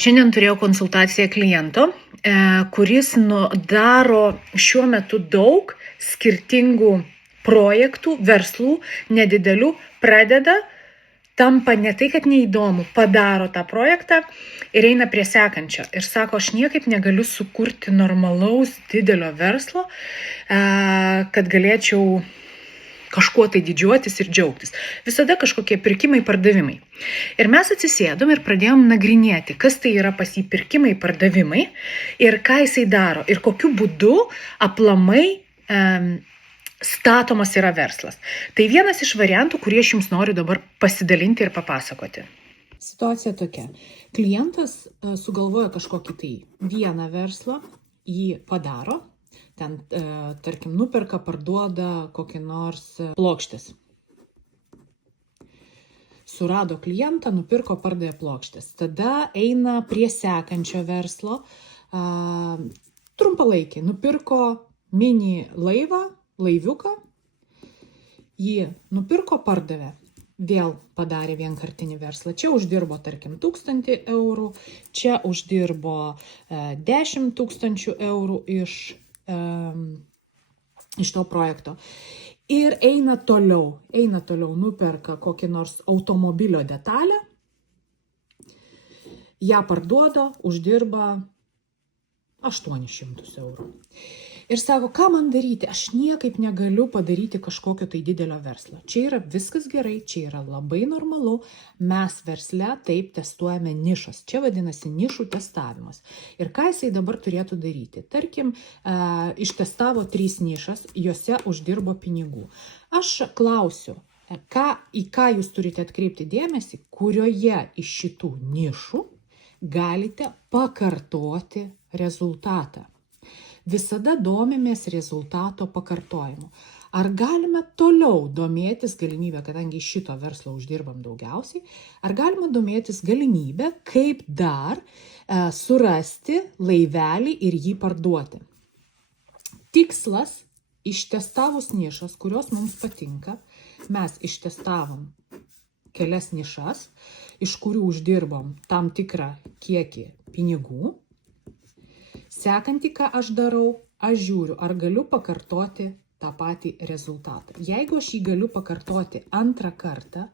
Šiandien turėjau konsultaciją kliento, kuris daro šiuo metu daug skirtingų projektų, verslų, nedidelių, pradeda, tampa ne tai, kad neįdomu, padaro tą projektą ir eina prie sekančio. Ir sako, aš niekaip negaliu sukurti normalaus didelio verslo, kad galėčiau kažkuo tai didžiuotis ir džiaugtis. Visada kažkokie pirkimai, pardavimai. Ir mes atsisėdom ir pradėjom nagrinėti, kas tai yra pas jį pirkimai, pardavimai ir ką jisai daro ir kokiu būdu aplamai statomas yra verslas. Tai vienas iš variantų, kurį aš jums noriu dabar pasidalinti ir papasakoti. Situacija tokia. Klientas sugalvoja kažkokį tai vieną verslą, jį padaro, ten, tarkim, nuperka, parduoda kokį nors plokštės. Surado klientą, nupirko, pardavė plokštės. Tada eina prie sekančio verslo, trumpalaikiai, nupirko mini laivą, laiviuką, jį nupirko, pardavė. Vėl padarė vienkartinį verslą. Čia uždirbo, tarkim, 1000 eurų, čia uždirbo 10 000 eurų iš to projekto. Ir eina toliau, nuperka kokį nors automobilio detalę, ją parduoda, uždirba 800 eurų. Ir sako, ką man daryti? Aš niekaip negaliu padaryti kažkokio tai didelio verslo. Čia yra viskas gerai, čia yra labai normalu. Mes versle taip testuojame nišas. Čia vadinasi nišų testavimas. Ir ką jisai dabar turėtų daryti? Tarkim, ištestavo 3 nišas, juose uždirbo pinigų. Aš klausiu, į ką jūs turite atkreipti dėmesį, kurioje iš šitų nišų galite pakartoti rezultatą. Visada domimės rezultato pakartojimu. Ar galime toliau domėtis galimybę, kadangi iš šito verslo uždirbam daugiausiai, ar galime domėtis galimybę, kaip dar surasti laivelį ir jį parduoti. Tikslas, ištestavus nišas, kurios mums patinka, mes ištestavom kelias nišas, iš kurių uždirbom tam tikrą kiekį pinigų. Sekantį, ką aš darau, aš žiūriu, ar galiu pakartoti tą patį rezultatą. Jeigu aš jį galiu pakartoti 2 kartą,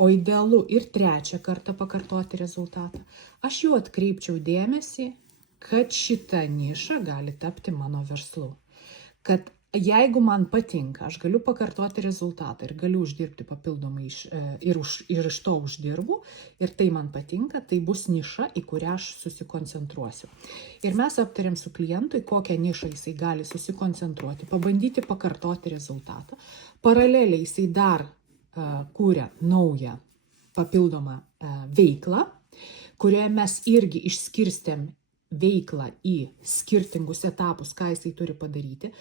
o idealu ir 3 kartą pakartoti rezultatą, aš jau atkreipčiau dėmesį, kad šita niša gali tapti mano verslu. Kad jeigu man patinka, aš galiu pakartoti rezultatą ir galiu uždirbti papildomai ir iš to uždirbu, ir tai man patinka, tai bus niša, į kurią aš susikoncentruosiu. Ir mes aptarėm su klientui, kokią nišą jisai gali susikoncentruoti, pabandyti pakartoti rezultatą. Paraleliai jisai dar kūrė naują papildomą veiklą, kurioje mes irgi išskirstėm veiklą į skirtingus etapus, ką jisai turi padaryti.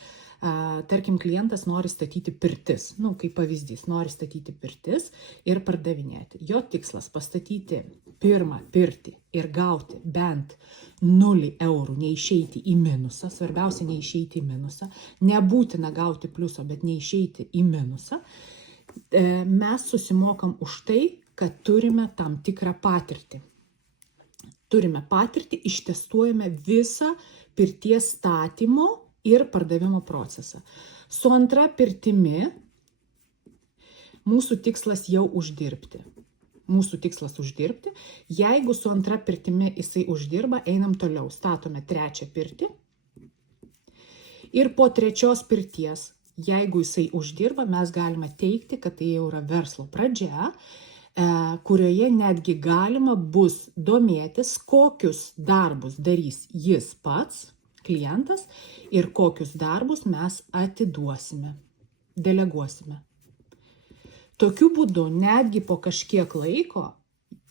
Tarkim, klientas nori statyti pirtis, kaip pavyzdys, nori statyti pirtis ir pardavinėti. Jo tikslas pastatyti pirmą pirtį ir gauti bent 0 eurų, neišeiti į minusą, svarbiausia neišeiti į minusą, nebūtina gauti pliuso, bet neišeiti į minusą. Mes susimokam už tai, kad turime tam tikrą patirtį. Turime patirtį, ištestuojame visą pirties statymo ir pardavimo procesą. Su 2 pirtimi mūsų tikslas jau uždirbti. Jeigu su 2 pirtimi jisai uždirba, einam toliau, statome 3 pirtį. Ir po 3 pirties, jeigu jisai uždirba, mes galime teikti, kad tai jau yra verslo pradžia, kurioje netgi galima bus domėtis, kokius darbus darys jis pats, klientas, ir kokius darbus mes atiduosime, deleguosime. Tokiu būdu netgi po kažkiek laiko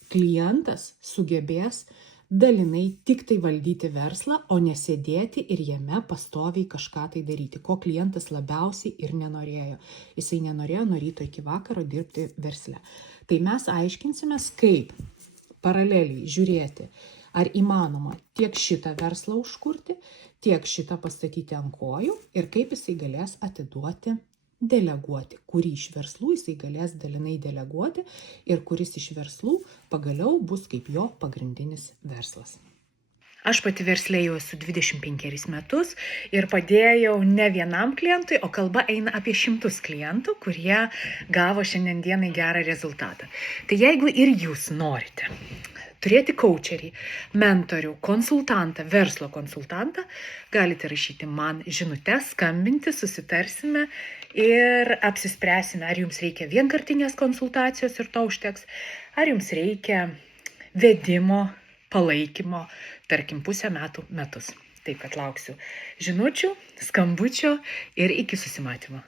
klientas sugebės dalinai tik tai valdyti verslą, o nesėdėti ir jame pastoviai kažką tai daryti, ko klientas labiausiai ir nenorėjo. Jisai nenorėjo nuo ryto iki vakaro dirbti versle. Tai mes aiškinsimės, kaip paraleliai žiūrėti, ar įmanoma tiek šitą verslą užkurti, tiek šitą pastatyti ant kojų ir kaip jisai galės atiduoti deleguoti, kurį iš verslų jisai galės dalinai deleguoti ir kuris iš verslų pagaliau bus kaip jo pagrindinis verslas. Aš pati verslė jau esu 25 metus ir padėjau ne vienam klientui, o kalba eina apie 100 klientų, kurie gavo šiandienai gerą rezultatą. Tai jeigu ir jūs norite turėti coacherį, mentorių, konsultantą, verslo konsultantą, galite rašyti man žinutes, skambinti, susitarsime ir apsispręsime, ar jums reikia vienkartinės konsultacijos ir to užteks, ar jums reikia vedimo, palaikymo, tarkim, pusę metų, metus. Taip kad lauksiu žinučių, skambučio ir iki susimatymo.